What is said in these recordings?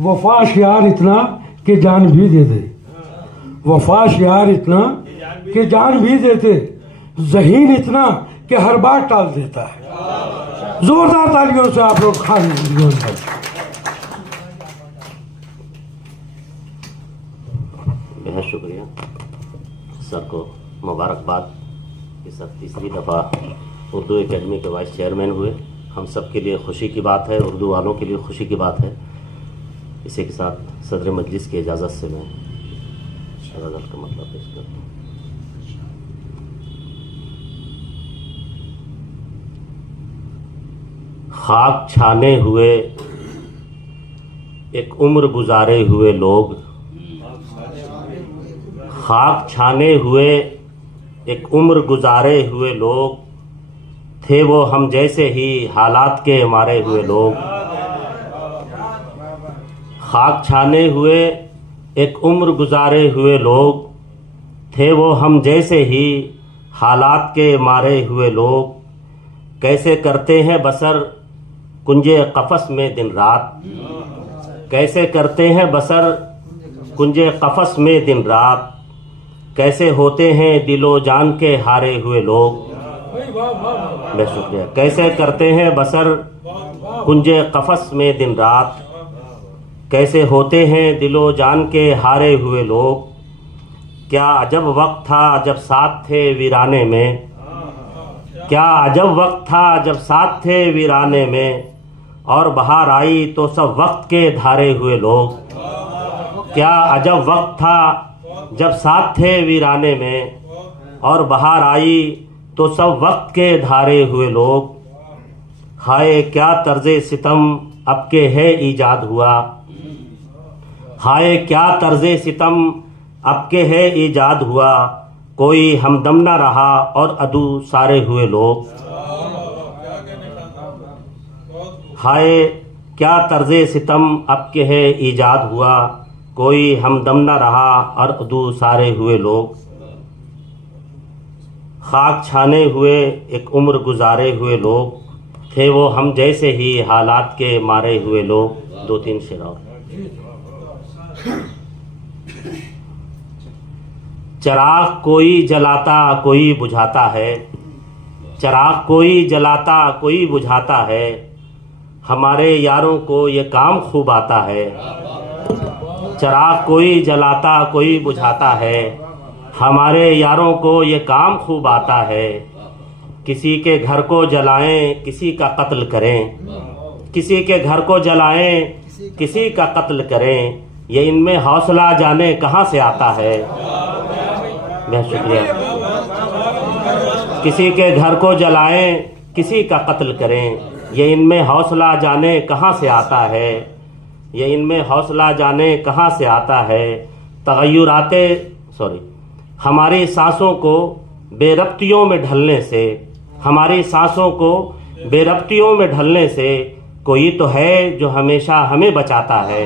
वफा यार इतना कि जान भी दे दे, वफा यार इतना कि जान भी देते, ज़हीन इतना कि हर बार टाल देता है। जोरदार तालियों से आप लोग खान बेहद शुक्रिया सर को, मुबारकबाद कि सर तीसरी दफ़ा उर्दू एकेडमी के वाइस चेयरमैन हुए। हम सब के लिए खुशी की बात है, उर्दू वालों के लिए खुशी की बात है। इसी के साथ सदर मजलिस की इजाज़त से मैं शहादत का मतलब पेश करता हूँ। खाक छाने हुए एक उम्र गुजारे हुए लोग, खाक छाने हुए एक उम्र गुजारे हुए लोग, थे वो हम जैसे ही हालात के मारे हुए लोग। खाक छाने हुए एक उम्र गुजारे हुए लोग, थे वो हम जैसे ही हालात के मारे हुए लोग। कैसे करते हैं बसर कुंजे कफस में दिन रात, कैसे करते हैं बसर कुंजे कफस में दिन रात। कैसे होते हैं दिलो जान के हारे हुए लोग। बहुत शुक्रिया। कैसे करते हैं बसर कुंजे कफस में दिन रात, कैसे होते हैं दिलो जान के हारे हुए लोग। क्या अजब वक्त था जब साथ थे वीराने में, क्या अजब वक्त था जब साथ थे वीराने में, और बहार आई तो सब वक्त के धारे हुए लोग। क्या अजब वक्त था जब साथ थे वीराने में, और बहार आई तो सब वक्त के धारे हुए लोग। हाय क्या तर्ज़े सितम अब के है ईजाद हुआ, हाय क्या तर्ज़े सितम अब के है ईजाद हुआ। कोई हमदम न रहा और अदू सारे हुए लोग। हाय क्या तर्ज़े सितम अब के है ईजाद हुआ, कोई हमदम न रहा और अदू सारे हुए लोग। खाक छाने हुए एक उम्र गुजारे हुए लोग, थे वो हम जैसे ही हालात के मारे हुए लोग। 2-3 शेर और। चिराग कोई जलाता कोई बुझाता है, चिराग कोई जलाता कोई बुझाता है। हमारे यारों को ये काम खूब आता है। चिराग कोई जलाता कोई बुझाता है, हमारे यारों को ये काम खूब आता है। किसी के घर को जलाएं किसी का कत्ल करें, किसी के घर को जलाएं किसी का कत्ल करें। ये इनमें हौसला जाने कहाँ से आता है। बहुत शुक्रिया। किसी के घर को जलाएं किसी का कत्ल करें, ये इनमें हौसला जाने कहाँ से आता है। ये इनमें हौसला जाने कहाँ से आता है। तगय्युराते हमारी सांसों को बेरब्तियों में ढलने से, हमारी सांसों को बेरब्तियों में ढलने से, कोई तो है जो हमेशा हमें बचाता है।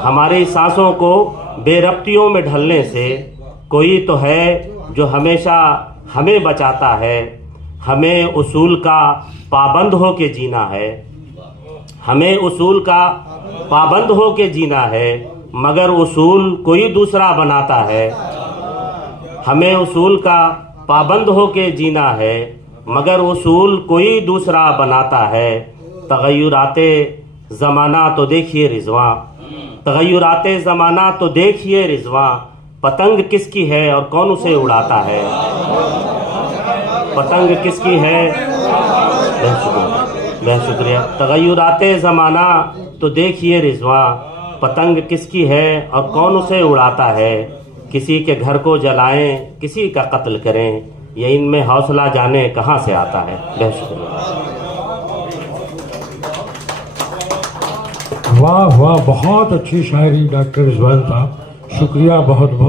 हमारी सांसों को बेरब्तियों में ढलने से, कोई तो है जो हमेशा हमें बचाता है। हमें उसूल का पाबंद हो के जीना है, हमें उसूल का पाबंद हो के जीना है, मगर उसूल कोई दूसरा बनाता है। हमें उसूल का पाबंद हो के जीना है, मगर उसूल कोई दूसरा बनाता है। तगय्युराते ज़माना तो देखिए रिजवां, तगय्युराते ज़माना तो देखिए रिजवां। पतंग किसकी है और कौन उसे उड़ाता है। पतंग किसकी है। बहुत शुक्रिया। तगय्युराते ज़माना तो देखिए रिजवां, पतंग किसकी है और कौन उसे उड़ाता है। किसी के घर को जलाएं किसी का कत्ल करें, ये इनमें हौसला जाने कहाँ से आता है। बहुत शुक्रिया। वाह वाह, बहुत अच्छी शायरी डॉक्टर रिजवान साहब, शुक्रिया बहुत बहुत।